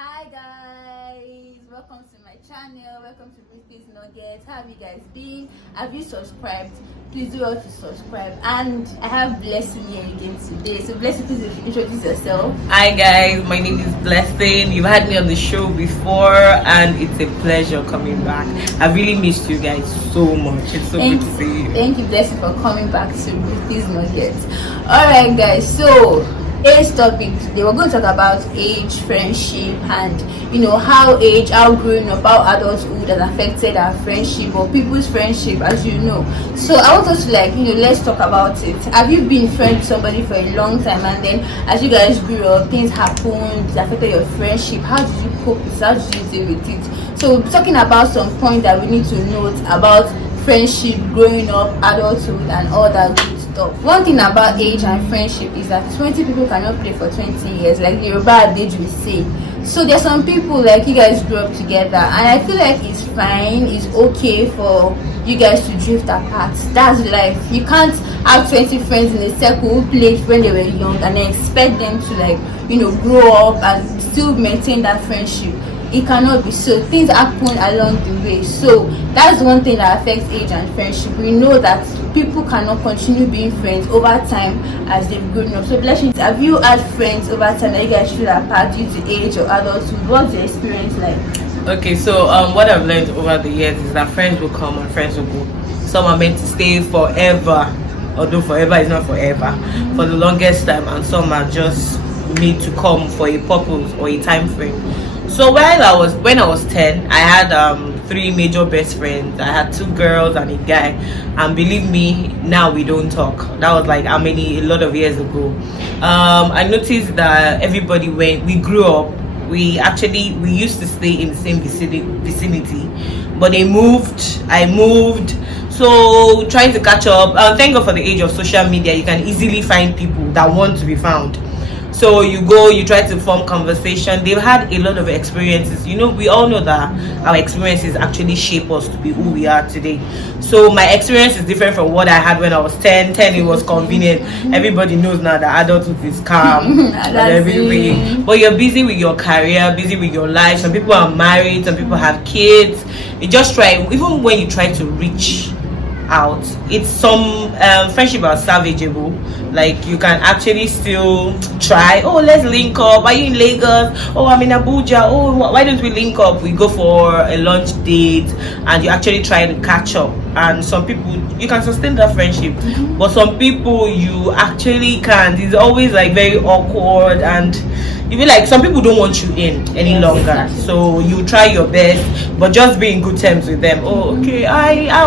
Hi guys, welcome to my channel. Welcome to Ruthie's Nuggets. How have you guys been? Have you subscribed? Please do all to subscribe. And I have Blessing here again today. So Blessing, please introduce yourself. Hi guys, my name is Blessing. You've had me on the show before and it's a pleasure coming back. I really missed you guys so much. It's so good to see you. Thank you, Blessing, for coming back to Ruthie's Nuggets. Alright guys, so age topic today, we're going to talk about age, friendship, and how age, how growing up, how adulthood has affected our friendship or people's friendship, as you know. So I want us to let's talk about it. Have you been friends with somebody for a long time, and then as you guys grew up, things happened, it affected your friendship? How did you cope with it? How did you deal with it? So we'll be talking about some points that we need to note about friendship, growing up, adulthood, and all that good stuff. One thing about age and friendship is that 20 people cannot play for 20 years, like the Yoruba adage will say. So there's some people like you guys grew up together, and I feel like it's fine, it's okay for you guys to drift apart. That's life. You can't have 20 friends in a circle who played when they were young and then expect them to grow up and still maintain that friendship. It cannot be so. Things happen along the way. So that's one thing that affects age and friendship. We know that people cannot continue being friends over time as they've grown up. So Blessings, have you had friends over time that you guys feel apart due to age or adulthood? What's the experience like? Okay, so what I've learned over the years is that friends will come and friends will go. Some are meant to stay forever, although forever is not forever, for the longest time, and some are just made to come for a purpose or a time frame. So when I was 10, I had 3 major best friends. I had 2 girls and a guy, and believe me, now we don't talk. That was like a lot of years ago. I noticed that everybody, when we grew up, we used to stay in the same vicinity, but they moved, I moved, so trying to catch up. Thank God for the age of social media, you can easily find people that want to be found. So you try to form conversation. They've had a lot of experiences. We all know that our experiences actually shape us to be who we are today. So my experience is different from what I had when I was 10. 10, it was convenient. Everybody knows now that adulthood is calm and everything. But you're busy with your career, busy with your life. Some people are married, some people have kids. You just try, even when you try to reach out, it's some friendship are salvageable. Like you can actually still try. Oh, let's link up. Are you in Lagos? Oh, I'm in Abuja. Oh, why don't we link up? We go for a lunch date, and you actually try to catch up. And some people, you can sustain that friendship, but some people you actually can't. It's always like very awkward, and you feel like some people don't want you in any longer. Exactly. So you try your best, but just be in good terms with them. Oh, okay,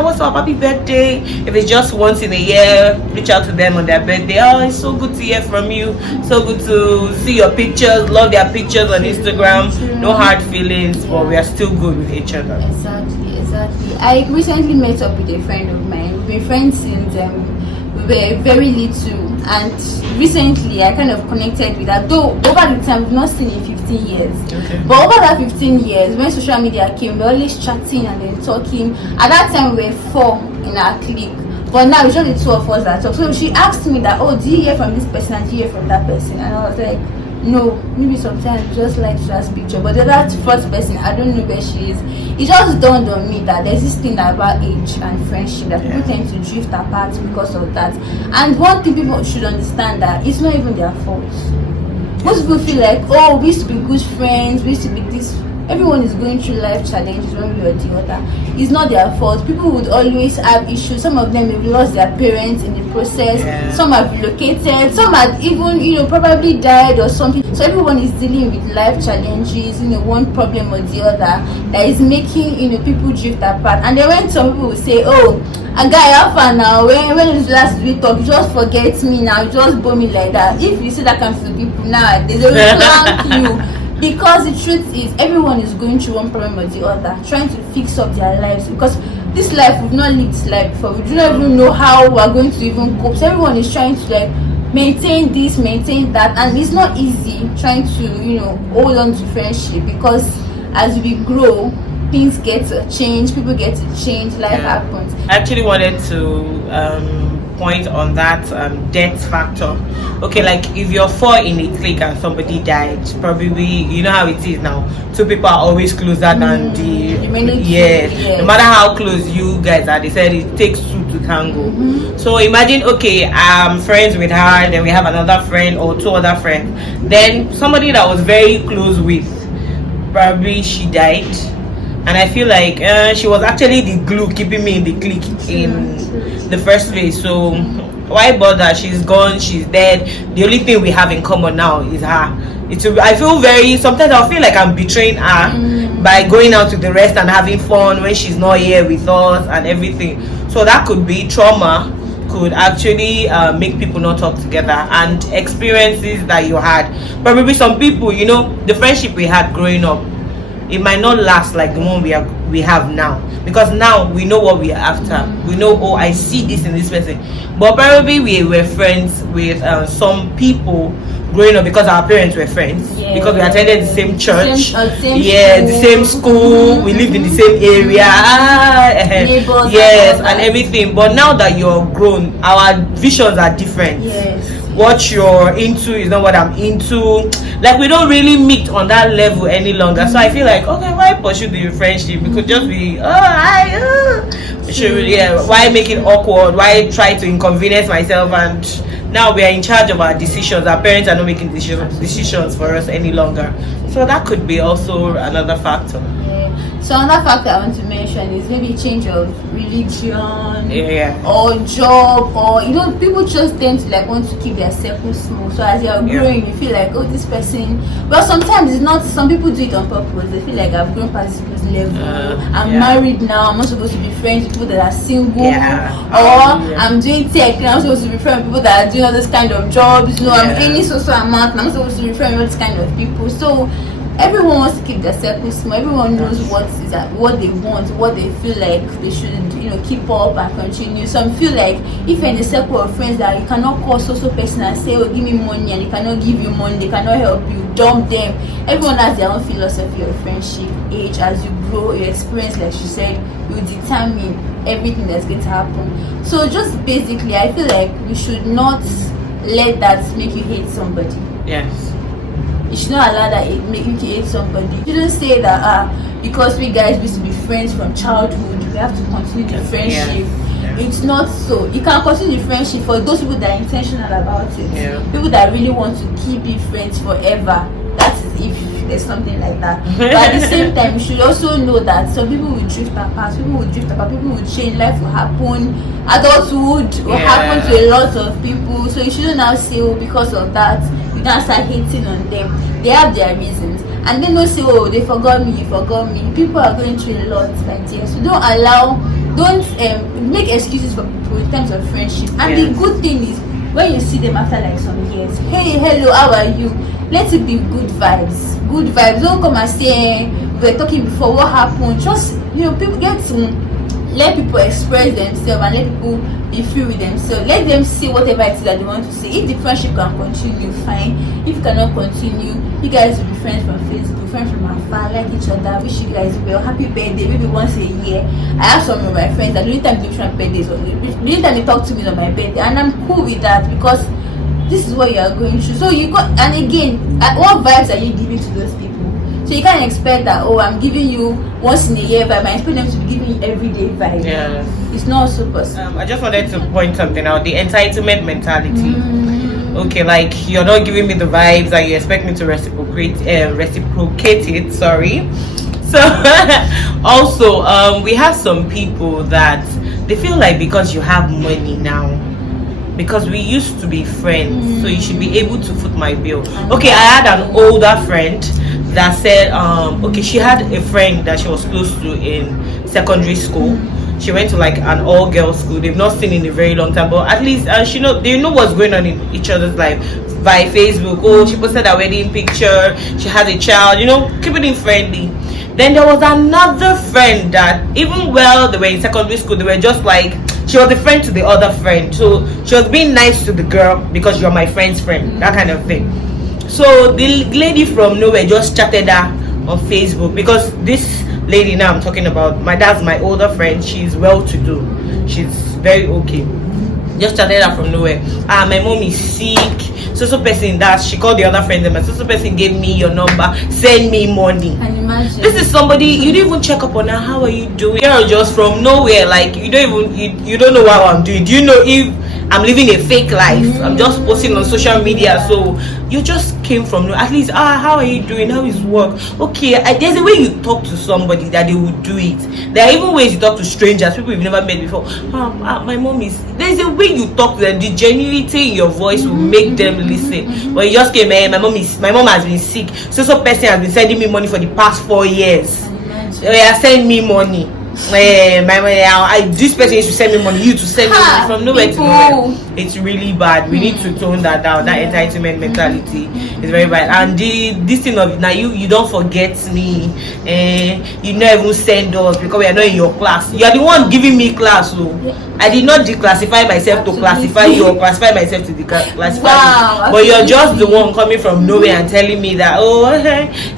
what's up? Happy birthday. If it's just once in a year, reach out to them on their birthday. Oh, it's so good to hear from you. So good to see your pictures. Love their pictures on Instagram. No hard feelings, but we are still good with each other. Exactly. I recently met up with a friend of mine. We've been friends since we were very little, and recently I kind of connected with her. Though over the time we've not seen in 15 years. Okay. But over that 15 years, when social media came, we were always chatting and then talking. At that time we were 4 in our clique, but now it's just the 2 of us that talk. So she asked me that, oh, do you hear from this person and do you hear from that person? And I was like, no, maybe sometimes just like to just picture, but the other 4th person, I don't know where she is. It just dawned on me that there's this thing about age and friendship that people tend to drift apart because of that. And one thing people should understand, that it's not even their fault. Most people feel like, oh, we used to be good friends, we used to be this. Everyone is going through life challenges one way or the other. It's not their fault. People would always have issues. Some of them have lost their parents in the process. Yeah. Some have relocated. Some have even, probably died or something. So everyone is dealing with life challenges, one problem or the other that is making, people drift apart. And then when some people will say, oh, a guy, how far now? When is last we talk? You just forget me now. You just bore me like that. If you see that kind of people nowadays, they will clown you. Because the truth is, everyone is going through one problem or the other, trying to fix up their lives. Because this life, we've not lived this life before. We do not even know how we are going to even cope. So everyone is trying to maintain this, maintain that, and it's not easy trying to hold on to friendship, because as we grow, things get to change, people get to change, life happens. I actually wanted to point on that death factor. Okay, like if you're four in a clique and somebody died, probably, you know how it is now, two people are always closer than the yes. No matter how close you guys are, they said it takes two to tango. So imagine, okay, I'm friends with her, then we have another friend or two other friends, then somebody that was very close with, probably she died, and I feel like she was actually the glue keeping me in the clique in the first place. So why bother? She's gone, she's dead. The only thing we have in common now is her. I feel very, sometimes I feel like I'm betraying her by going out with the rest and having fun when she's not here with us and everything. So that could be trauma, could actually make people not talk together, and experiences that you had. Probably some people, you know, the friendship we had growing up, it might not last like the one we have now, because now we know what we are after. We know, oh, I see this in this person. But probably we were friends with some people growing up because our parents were friends, because we attended the same church, the same school, we lived in the same area, yes, and everything. But now that you're grown, our visions are different. What you're into is not what I'm into. Like, we don't really meet on that level any longer. So I feel like, okay, why pursue the friendship? We could just be why make it awkward? Why try to inconvenience myself? And now we are in charge of our decisions. Our parents are not making decisions for us any longer. So that could be also another factor. So another factor I want to mention is maybe change of religion, or job, or, you know, people just tend to like want to keep their circle small. So as you're growing, you feel like, oh, this person. Well, sometimes it's not. Some people do it on purpose. They feel like, I've grown past this level. I'm married now. I'm not supposed to be friends with people that are single. Or I'm doing tech and I'm supposed to be friends with people that are doing all this kind of jobs. You know, I'm earning so amount and I'm supposed to be friends with all this kind of people. So everyone wants to keep their circle small. Everyone knows what they want, what they feel like they should, you know, keep up and continue. Some feel like if you're in a circle of friends that you cannot call so person and say, oh, give me money, and they cannot give you money, they cannot help you, dump them. Everyone has their own philosophy of friendship. Age, as you grow, your experience, like she said, will determine everything that's going to happen. So just basically, I feel like we should not let that make you hate somebody. You should not allow that it make you hate somebody. You shouldn't say that because we guys used to be friends from childhood, we have to continue the friendship. It's not so. You can continue the friendship for those people that are intentional about it. People that really want to keep it friends forever. That is if there's something like that. But at the same time, you should also know that some people will drift apart, people will change, life will happen, adulthood will happen to a lot of people. So you shouldn't now say, oh, because of that you can't start hating on them. They have their reasons, and then don't say, oh, they forgot me, you forgot me. People are going through a lot like this. So don't make excuses for people in terms of friendship. And the good thing is, when you see them after like some years, hey, hello, how are you? Let it be good vibes. Don't come and say, we were talking before, what happened? Just, you know, people get to let people express themselves and let people be free with themselves. Let them say whatever it is that they want to say. If the friendship can continue, fine. If it cannot continue, you guys will be friends from Facebook, friends from afar, like each other, wish you guys well, happy birthday, maybe once a year. I have some of my friends that the only time they wish my birthday, the only time they talk to me is on my birthday, and I'm cool with that because this is what you are going through. So you got, and again, what vibes are you giving to those people? So you can't expect that, oh, I'm giving you once in a year vibe. I expect them to be giving you everyday vibe. It's not super. I just wanted to point something out: the entitlement mentality. Okay, like, you're not giving me the vibes and you expect me to reciprocate it. Sorry. So also, we have some people that they feel like because you have money now, because we used to be friends, so you should be able to foot my bill. Okay, I had an older friend that said, okay, she had a friend that she was close to in secondary school. She went to like an all-girls school. They've not seen in a very long time, but at least they know what's going on in each other's life by Facebook. Oh, she posted her wedding picture, she has a child, you know, keeping it friendly. Then there was another friend that, even while they were in secondary school, they were just like, she was a friend to the other friend, so she was being nice to the girl because you're my friend's friend, that kind of thing. So the lady from nowhere just chatted her on Facebook, because this lady now I'm talking about, my older friend, she's well to do, she's very okay. just started out from nowhere. My mom is sick. So person that she called the other friend and so person gave me your number, send me money. Can you imagine? This is somebody you didn't even check up on her. How are you doing? Girl, just from nowhere, like you don't even you don't know what I'm doing. Do you know if I'm living a fake life? I'm just posting on social media. So you just came from at least how are you doing? How is work? Okay, there's a way you talk to somebody that they would do it. There are even ways you talk to strangers, people you've never met before. My mom is. There's a way you talk to them. The genuinity in your voice will make them listen. But you just came, my mom has been sick. So person has been sending me money for the past 4 years. Send me money. This person used to send me money, you to send me money from nowhere to nowhere. It's really bad. We need to tone that down. That entitlement mentality is very bad. And this thing of now you don't forget me, you don't even send us because we are not in your class. You are the one giving me class, so I did not declassify myself to classify you or classify myself to classify you. But you're just the one coming from nowhere and telling me that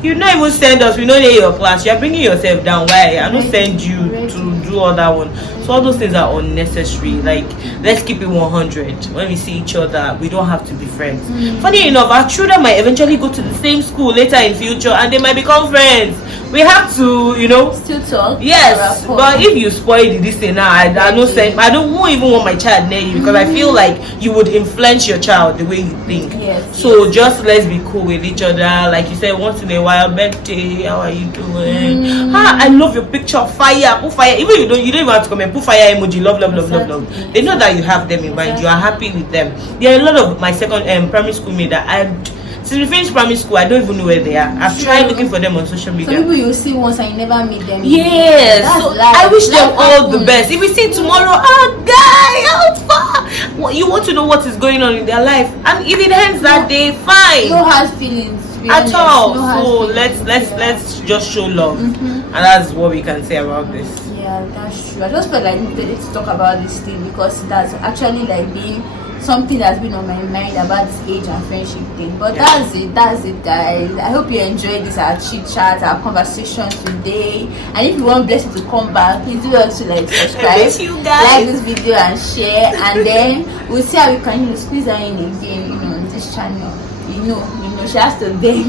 you don't even send us. We know you're your class. You're bringing yourself down. Why? I don't send you to do all that one. So all those things are unnecessary. Like, let's keep it 100. When we see each other, we don't have to be friends. Funny enough, our children might eventually go to the same school later in future and they might become friends. We have to, still talk. Yes, but if you spoil this thing now, I don't even want my child near you because I feel like you would influence your child the way you think. Yes. So just let's be cool with each other. Like you said, once in a while, birthday, how are you doing? I love your picture. Fire, put fire. Even you don't even have to comment. Put fire emoji. Love. They know that you have them in mind. You are happy with them. There are a lot of my second primary school mates that since we finished primary school, I don't even know where they are. I've tried looking for them on social media. Some people you see once and you never meet them. Yes, so I wish them all the best. If we see tomorrow, guy, how far? Well, you want to know what is going on in their life, and if it ends that day, fine. No hard feelings at all. So let's just show love, and that's what we can say about this. Yeah, that's true. I just felt like we needed to talk about this thing because that's actually like being something that's been on my mind about this age and friendship thing. But that's it guys. I hope you enjoyed this our chit chat, our conversation today. And if you want Blessing to come back, please do also subscribe, like this video and share, and then we'll see how we can squeeze her in again on this channel. She has to beg.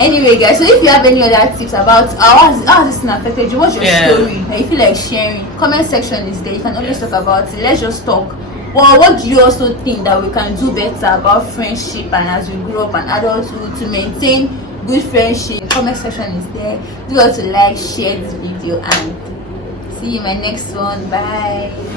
Anyway guys, so if you have any other tips about how this affected you, what's your story, and if you like sharing, comment section is there. You can always talk about it. Let's just talk. Well, what do you also think that we can do better about friendship and as we grow up and adulthood to maintain good friendship? Comment section is there. Do also like, share this video, and see you in my next one. Bye.